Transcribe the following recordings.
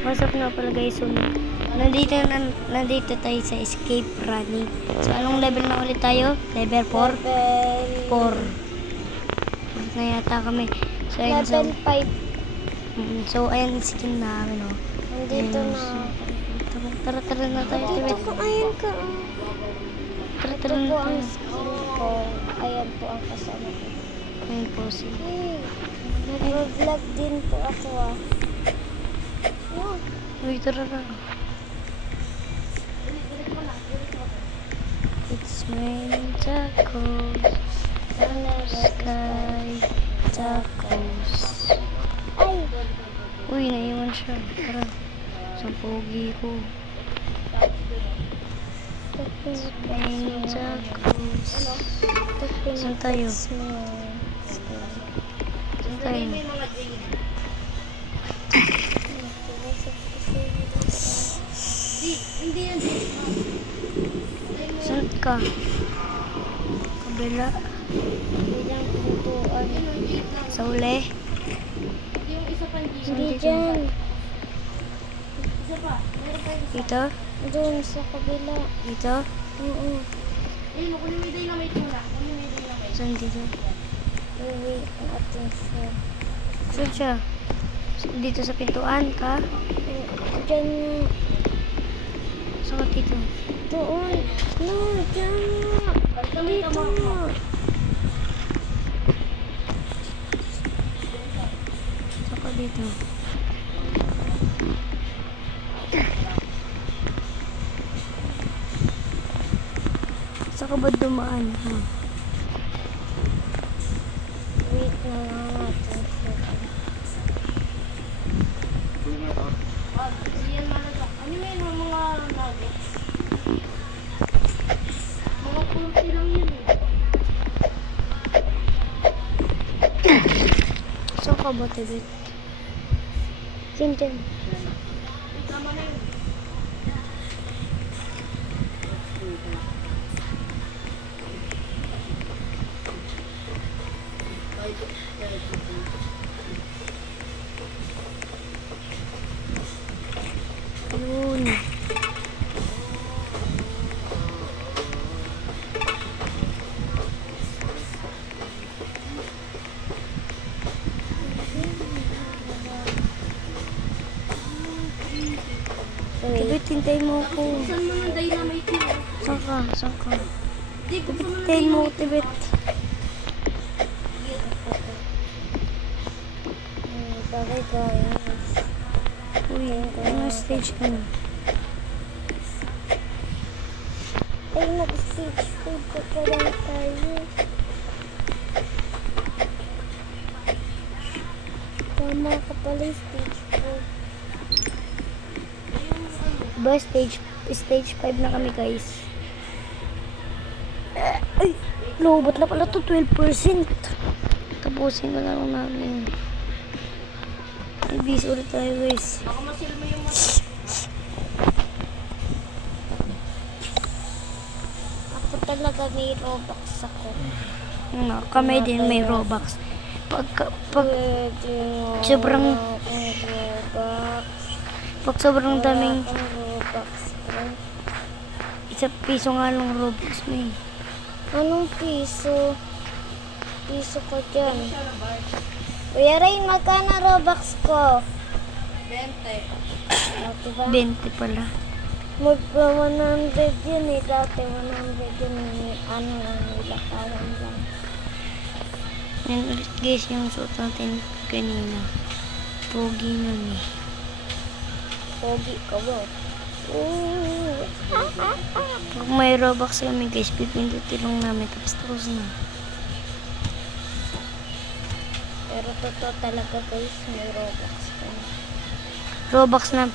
What's up na pala guys, nandito tayo sa escape running. So anong level na ulit tayo? Level 4? 4 na yata kami. So ayun, Level 5. so ayan skin namin, oh. Nandito Ayun, na. Tara na tayo. Dito ka, ayan ka. Tara Ito na po ang tayo. skin ko. Ayan po ang kasama ko. Ayun po si. Hey, nag-vlog din po ako ah. Oh, Uy, tara na. It's raining tacos, sky tacos. ay, Uy, naiwan siya. Tara. Sa pogi ko. Raining tacos. Saan tayo? Saan tayo? Saan ka? Kabila. bilang pintuan. Sa uli. Hindi dyan. Dito? Doon sa kabila. Dito? Oo. Saan dito? Wait natin siya. Saan siya? Dito sa pintuan ka? Dyan nga. Saan ka dito? Doon. No, dyan nga. Dito nga. Saan ka dito? Saan ka ba dumaan? Ha? Wait na nga natin siya. Saan ka ba, Tibet? Dyan. Yun. Tibet, hintayin mo ako. Saan ka? Saan ka? Tibet, hintayin mo ako, Tibet. Bagay guys. Uy, ano stage ka na? Ay, mag-stage food ka pa lang tayo. Tama ka pala yung stage food. Ba, stage 5 na kami, guys. Ay, lobot na pala to, 12%. Tapusin na lang namin. Ay, bis ulit tayo, guys. Ako talaga may Robux ako. Kami din may Robux. Pag Pwede nga sobrang- wala akong Robux. pag sobrang daming Wala akong Robux, friend. 1 piso nga lang Robux mo eh. Anong piso? Piso ko dyan. Kuya Rain, magkano Robux ko? 20. O, diba? 20 pala. Magpa 100 yun eh. Dati 100 yun eh. Ano lang, nilakawan lang. Yan ulit guys yung suot natin kanina. Pogi nun eh. Pogi ka ba? Ooh. Pag may Robux kami guys, pipindutin lang namin tapos tapos na. Pero totoo talaga guys, may Robux ka na.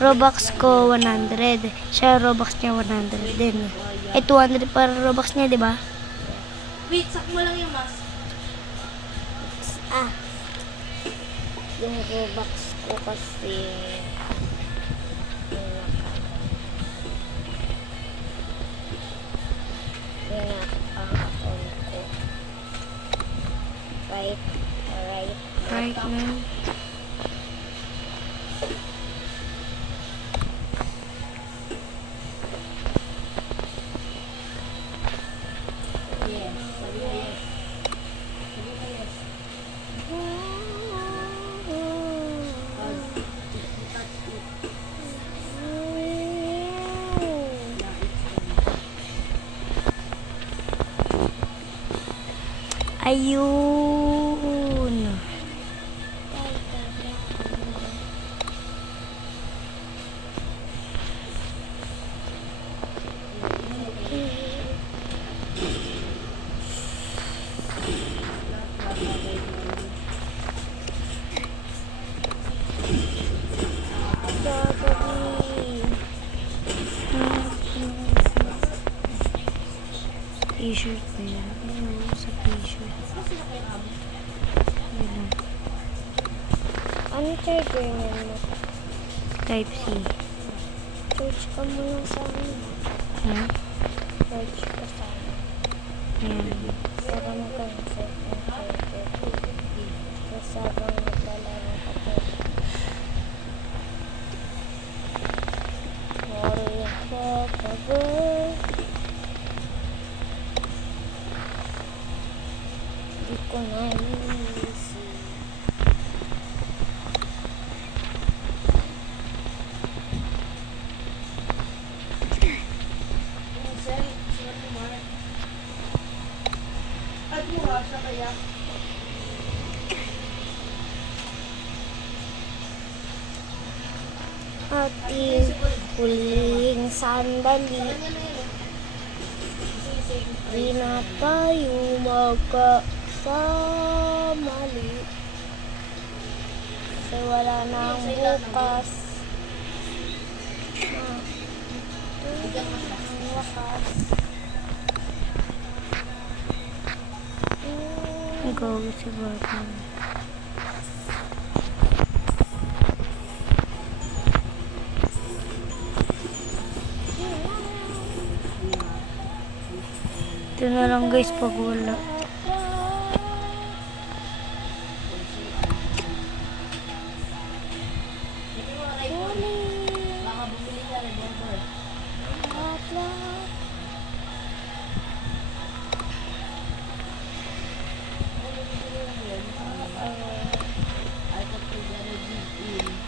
Robux ko 100. Siya Robux niya 100 din. Eh 200 para Robux niya, di ba? Wait, sak mo lang yung mask. Ah! Yung Robux ko kasi... Yung account ko. Right? Right, man. Ayun. T-shirt ba yan? Ayun, sa t-shirt. Ayun. Ano charger niyan mo? Type C. Charge ka muna sa amin. Ha? Charge ka sa amin. Ayan. Para mag-consult ng charger. Tapos habang naglalaro ka po. Worry ka pagod. Di ko na iisip. At mukha siya kaya. Ating huling sandali. Di na tayo magkasamali. Kasi wala nang bukas. Ang wakas. Go si Batman. Ito na lang guys pag wala. Baka bumili ka na dyan. I thought you were gonna give in.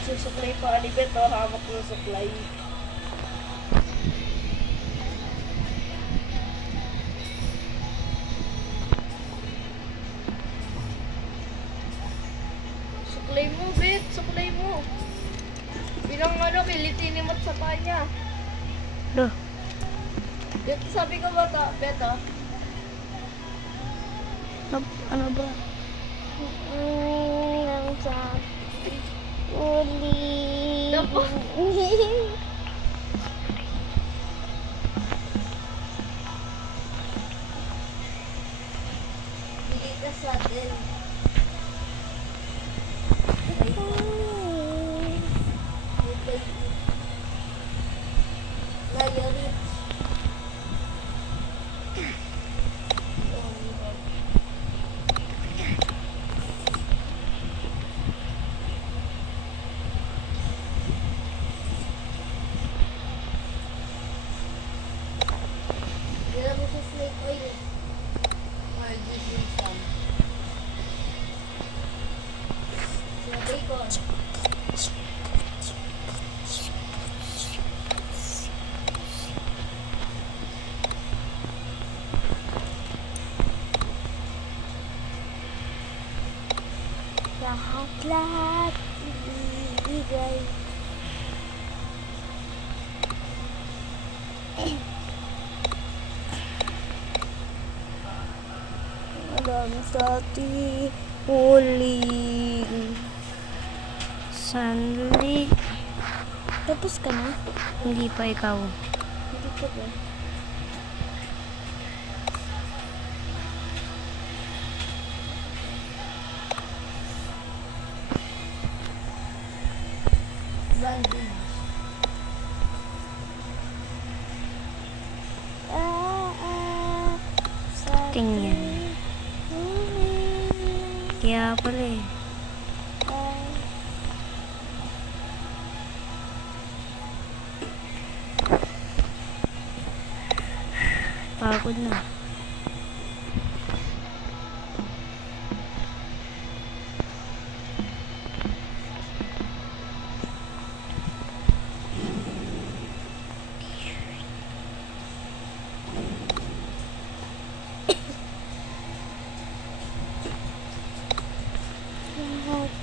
Susuklay pa alibet o hawak ng suklay. Suklay mo, bet. Suklay mo. Bilang ano, kilitinin mo't sa kanya. Loh, Bet, sabi ko ba ta, bet ah? ano ba? Ang sabi uli. Dapo. Bigay ka sa atin. Layarit. Dila mo sa snake oil. Or this is some. Sa bacon. Lahat-lahat ibibigay. Alam sa ating huling. Sandali. Tapos ka na? Hindi pa ikaw. Hindi ka ba? Bandage. Sa Tingnan. huling. Kaya pala eh. Ay, Pagod na.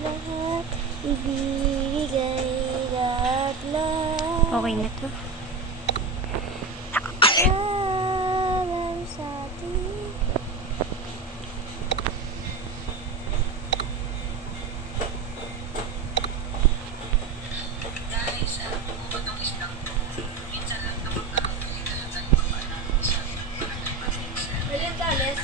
Lahat, ibibigay lahat. Okay na to. Alam sa atin. Ilan talis?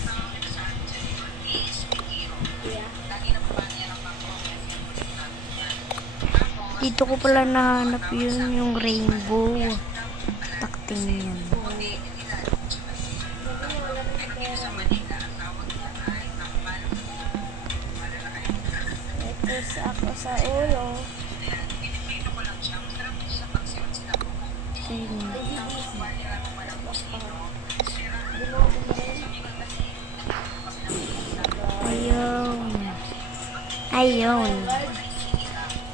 Dito ko pala nahanap yun, yung rainbow. Takting yan. Ito sa ako sa ulo. Same. Ayun. Ayun.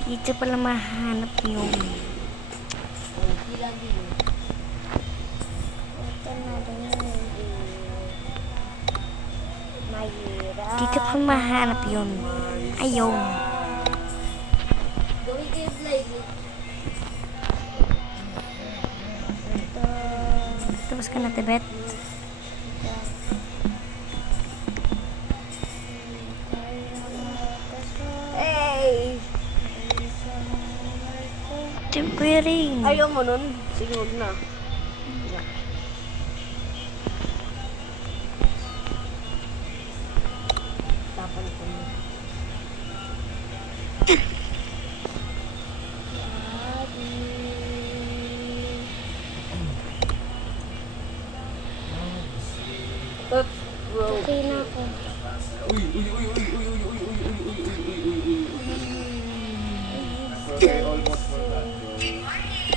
Dito pala mahanap yung Ito na rin. Mahirap. dito pa mahanap yun. Ayun. Gawin kayo slide. Ito. Tapos ka na, Tibet. Hey! Siyempre rin. Ayaw mo nun? Sige, huwag na. Tapan ko na. Oops, bro. Okay na ako.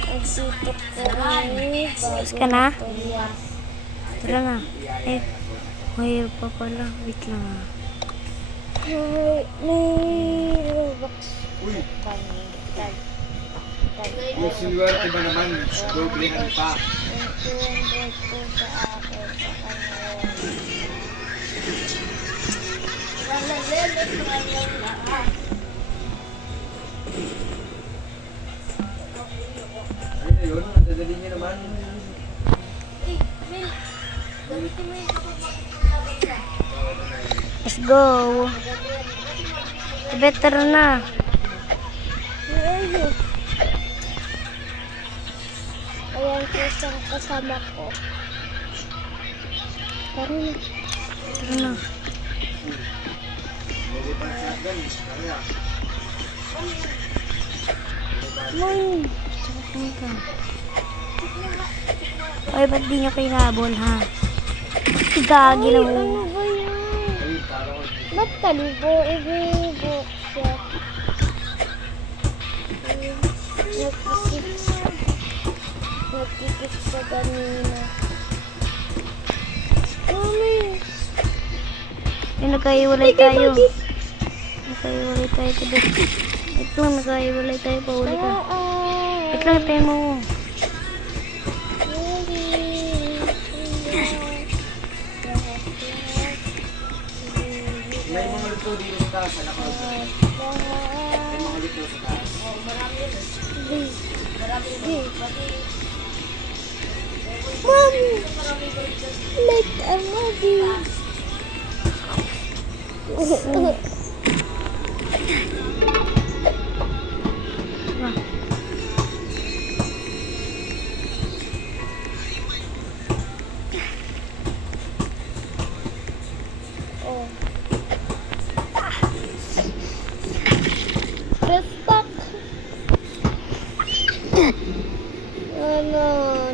Nagsipot ko kami. Tapos ka na? Tara na. Eh, may pa pala. Wait lang ah. May Robux kami. Yung sinuwerte ba naman, doblehan pa. 200 po sa akin sa kanya. Wala limit ng kanyang lahat. Ayun na yun, madadali niyo naman. Eh, Mel, gamitin mo yung kapag Let's go. Tibet, tara na. Ayun. Ayan po isang kasama ko. Tara na. Tara na. Hindi pa shotgun, kaya. Moy. Saan ka? Ay, ba't di niyo kayo nahabol, ha? Gagi Ay, na ano mo. ba yan? Ayun, parang Ba't kalibo? Ibo siya. Nagkikip sa kanina. Mami! Ay, nagkaiwalay tayo. Nagkaiwalay tayo, Tibet. Wait lang, nagkaiwalay tayo. Pauli ka. Wait lang, tayo mo. may mga luto dito sa taas, sa lakad. May mga luto sa taas. Mommy! Like a movie! Oh. Let's talk. Ano?